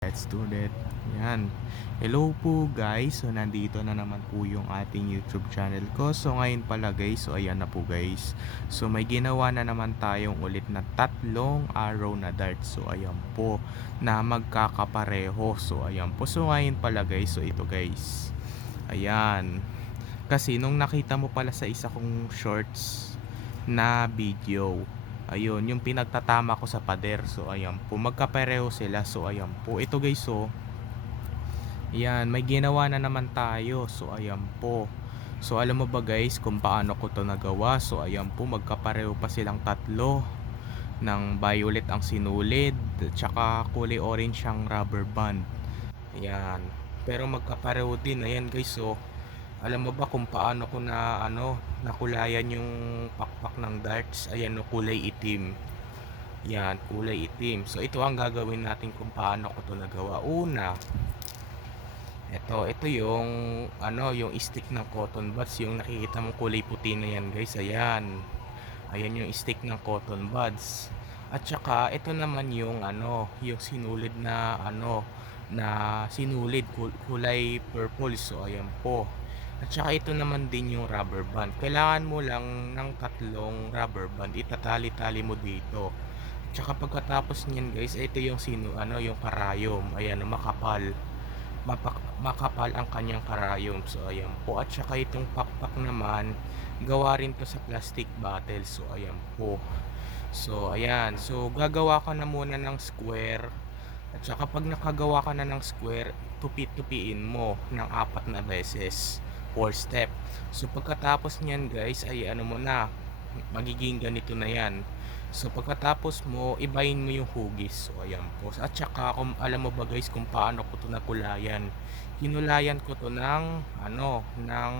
Let's do it. Yan. Hello po guys. So nandito na naman po yung ating YouTube channel ko. So ngayon pala guys, so ayan na po guys. So may ginawa na naman tayong ulit na tatlong arrow na dart. So ayan po na magkakapareho. So ayan po. So ngayon pala guys, so ito guys. Ayan. Kasi nung nakita mo pala sa isa kong shorts na video, ayun, yung pinagtatama ko sa pader. So, ayan po, magkapareho sila. So, ayan po. Ito guys, so, yan, may ginawa na naman tayo. So, ayan po. So, alam mo ba guys kung paano ko to nagawa? So, ayan po, magkapareho pa silang tatlo ng violet ang sinulid tsaka kulay orange ang rubber band. Ayan. Pero magkapareho din. Ayan guys, so, alam mo ba kung paano ko na ano nakulayan yung pakpak ng darts ayan no kulay itim. Yan kulay itim. So ito ang gagawin natin kung paano ko to nagawa. Una ito ito yung ano yung stick ng cotton buds. Yung nakikita mong kulay puti na yan guys ayan. Ayan yung stick ng cotton buds. At saka ito naman yung ano yung sinulid na ano na sinulid kul- kulay purple. So ayan po at saka ito naman din yung rubber band. Kailangan mo lang ng tatlong rubber band. Itatali-tali mo dito. At saka pagkatapos niyan guys, ito yung sino, ano, yung karayom. Ayan, makapal. Mapak, makapal ang kanyang karayom. So, ayan po. At saka itong pakpak naman, gawa rin to sa plastic bottle. So, ayan po. So, ayan. So, gagawa ka na muna ng square. At saka pag nakagawa ka na ng square, tupi-tupiin mo ng apat na beses. 4 step. So pagkatapos niyan guys ay ano mo na magiging ganito na yan. So pagkatapos mo ibahin mo yung hugis. So ayan po. At saka kung alam mo ba guys kung paano ko to nakulayan. Kinulayan ko to ng ano ng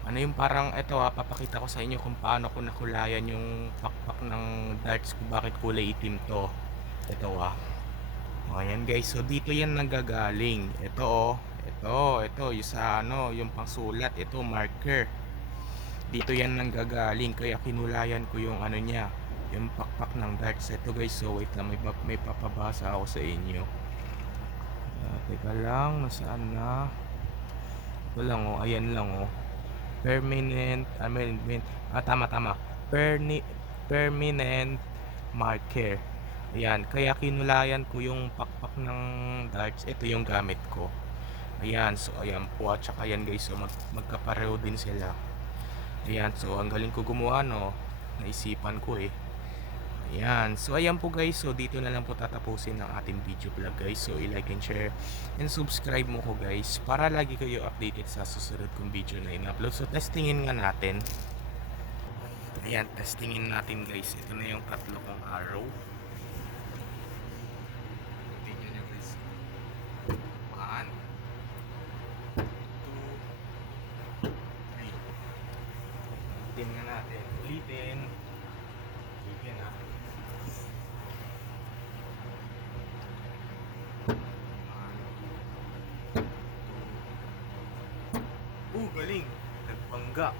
ano yung parang ito ha papakita ko sa inyo kung paano ko nakulayan yung pakpak ng darts ko bakit kulay itim to. Ito ha. O, ayan guys, so dito yan nanggagaling. Ito oh, ito, ito, yung sa ano, yung pangsulat, ito marker. Dito yan nanggagaling, kaya kinulayan ko yung ano niya, yung pakpak ng darts. Ito guys, so wait lang, may, may papabasa ako sa inyo. Ah, teka lang, nasaan na? Ito lang oh, ayan lang oh. Permanent, mean ah tama tama. Perni, permanent marker. Ayan, kaya kinulayan ko yung pakpak ng darts. Ito yung gamit ko. Ayan, so ayan po. At saka yan guys, so mag, magkapareho din sila. Ayan, so ang galing ko gumawa no. Naisipan ko eh. Ayan, so ayan po guys. So dito na lang po tatapusin ang ating video vlog guys. So i-like and share and subscribe mo ko guys. Para lagi kayo updated sa susunod kong video na in-upload. So testingin nga natin. Ayan, testingin natin guys. Ito na yung tatlo kong arrow. Tingnan nyo guys. One, two, three. Ulitin nga natin. Ulitin. One, two. Uh, galing. Nagbangga.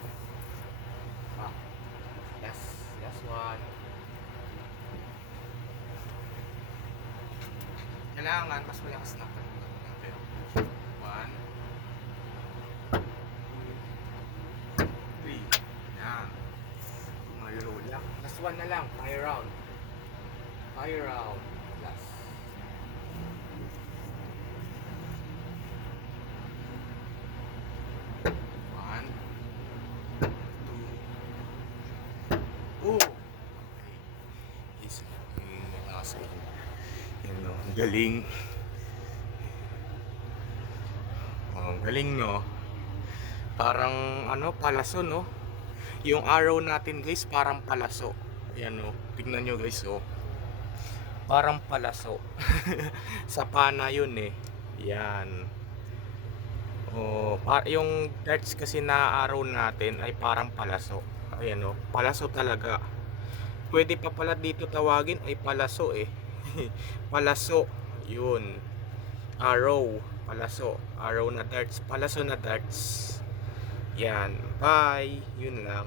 Ah. Yes. Yes, one. Kailangan mas malakas na pagbukat natin. One, two, three. Yan. Tumalo lang. Last one na lang. Fire round. Fire round. Last. One, two, oh! Okay. Easy. Yung malakas na yun. No, galing. Oh, galing no. Parang ano, palaso no. Yung arrow natin guys, parang palaso. Ayan no, tignan nyo guys oh. Parang palaso. Sa pana yun eh. Yan. Oh, par yung darts kasi na arrow natin ay parang palaso. Ayan oh, palaso talaga. Pwede pa pala dito tawagin ay palaso eh. palaso yun arrow palaso arrow na darts palaso na darts yan bye yun lang